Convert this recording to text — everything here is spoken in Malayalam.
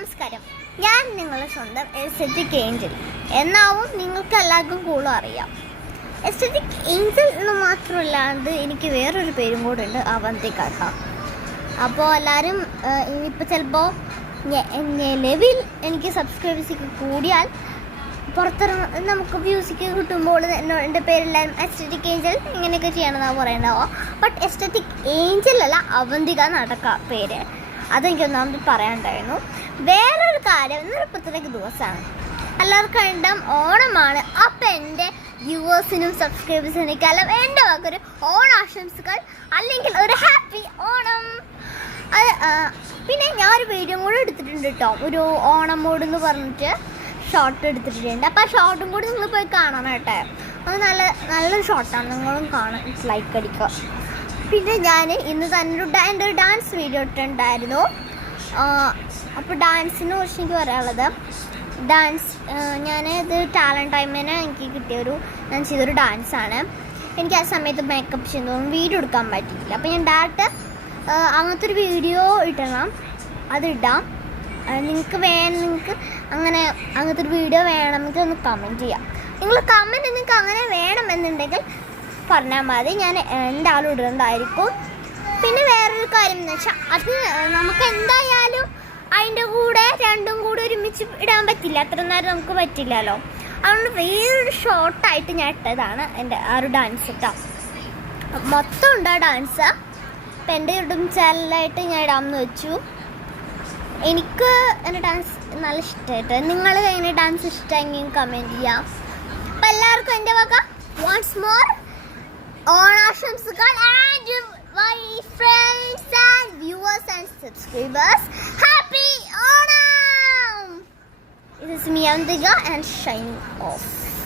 നമസ്കാരം. ഞാൻ നിങ്ങളുടെ സ്വന്തം എസ്തെറ്റിക് ഏഞ്ചൽ എന്നാവും നിങ്ങൾക്ക് എല്ലാവർക്കും കൂടുതൽ അറിയാം. എസ്തെറ്റിക് ഏഞ്ചൽ എന്ന് മാത്രമല്ലാണ്ട് എനിക്ക് വേറൊരു പേരും കൂടെ ഉണ്ട്, അവന്തിക. അപ്പോൾ എല്ലാവരും ഇനിയിപ്പോൾ ചിലപ്പോൾ നിലവിൽ എനിക്ക് സബ്സ്ക്രൈബേഴ്സ് കൂടിയാൽ പുറത്തിറങ്ങ നമുക്ക് മ്യൂസിക് കിട്ടുമ്പോൾ എൻ്റെ പേരെല്ലാവരും എസ്തെറ്റിക് ഏഞ്ചൽ ഇങ്ങനെയൊക്കെ ചെയ്യണമെന്നാണ് പറയണ്ടാവുക. ബട്ട് എസ്തെറ്റിക് ഏഞ്ചൽ അല്ല, അവന്തിക നടക്കുക പേര്. അതെനിക്ക് ഒന്നാമത് പറയാനുണ്ടായിരുന്നു. വേറൊരു കാര്യം, ഇന്നൊരു പ്രത്യേക ദിവസമാണ്, എല്ലാവർക്കും കണ്ടാൽ ഓണമാണ്. അപ്പം എൻ്റെ വ്യൂവേഴ്സിനും സബ്സ്ക്രൈബേഴ്സിനേക്കാളും എൻ്റെ വകൊരു ഓണാശംസകൾ, അല്ലെങ്കിൽ ഒരു ഹാപ്പി ഓണം. അത് പിന്നെ ഞാനൊരു വീഡിയോ കൂടെ എടുത്തിട്ടുണ്ട് കേട്ടോ, ഒരു ഓണം മോഡ് എന്ന് പറഞ്ഞിട്ട് ഷോർട്ട് എടുത്തിട്ടുണ്ട്. അപ്പോൾ ആ ഷോർട്ടും കൂടി നിങ്ങൾ പോയി കാണണം കേട്ടോ. അത് നല്ലൊരു ഷോർട്ടാണ്, നിങ്ങളും കാണാൻ ലൈക്ക് അടിക്കുക. പിന്നെ ഞാൻ ഇന്ന് തന്നെ എൻ്റെ ഒരു ഡാൻസ് വീഡിയോ ഇട്ടിട്ടുണ്ടായിരുന്നു. അപ്പോൾ ഡാൻസിനെ കുറിച്ച് എനിക്ക് പറയാനുള്ളത്, ഡാൻസ് ഇത് ടാലൻറ്റ് ടൈമിന് എനിക്ക് ഞാൻ ചെയ്തൊരു ഡാൻസാണ്. എനിക്ക് ആ സമയത്ത് മേക്കപ്പ് ചെയ്യുന്നതൊന്നും വീഡിയോ എടുക്കാൻ പറ്റിയില്ല. അപ്പോൾ ഞാൻ ഡയറക്റ്റ് അങ്ങനത്തെ ഒരു വീഡിയോ അതിടാം. നിങ്ങൾക്ക് അങ്ങനത്തെ ഒരു വീഡിയോ വേണമെങ്കിൽ ഒന്ന് കമൻറ്റ് ചെയ്യാം. നിങ്ങൾക്ക് അങ്ങനെ വേണമെന്നുണ്ടെങ്കിൽ പറഞ്ഞാൽ മതി, ഞാൻ എന്തായാലും ഇടുന്നതായിരിക്കും. പിന്നെ വേറൊരു കാര്യം എന്ന് വെച്ചാൽ, അത് നമുക്ക് എന്തായാലും അതിൻ്റെ കൂടെ രണ്ടും കൂടെ ഒരുമിച്ച് ഇടാൻ പറ്റില്ല, അത്ര നേരം നമുക്ക് പറ്റില്ലല്ലോ. അതുകൊണ്ട് വേറൊരു ഷോർട്ടായിട്ട് ഞാൻ ഇട്ടതാണ് എൻ്റെ ആ ഒരു ഡാൻസ് കേട്ടോ. മൊത്തം ഉണ്ട് ആ ഡാൻസ്. അപ്പം എൻ്റെ യൂട്യൂബ് ചാനലായിട്ട് ഞാൻ ഇടാമെന്ന് വെച്ചു. എനിക്ക് എൻ്റെ ഡാൻസ് നല്ല ഇഷ്ടമായിട്ട്. നിങ്ങൾ എങ്ങനെ ഡാൻസ് ഇഷ്ടമെങ്കിൽ കമൻറ്റ് ചെയ്യാം. അപ്പം എല്ലാവർക്കും എൻ്റെ വക once more ഓണാശംസകൾ. And my friends and viewers and subscribers, happy Onam! This is me, Avandika, and signing off.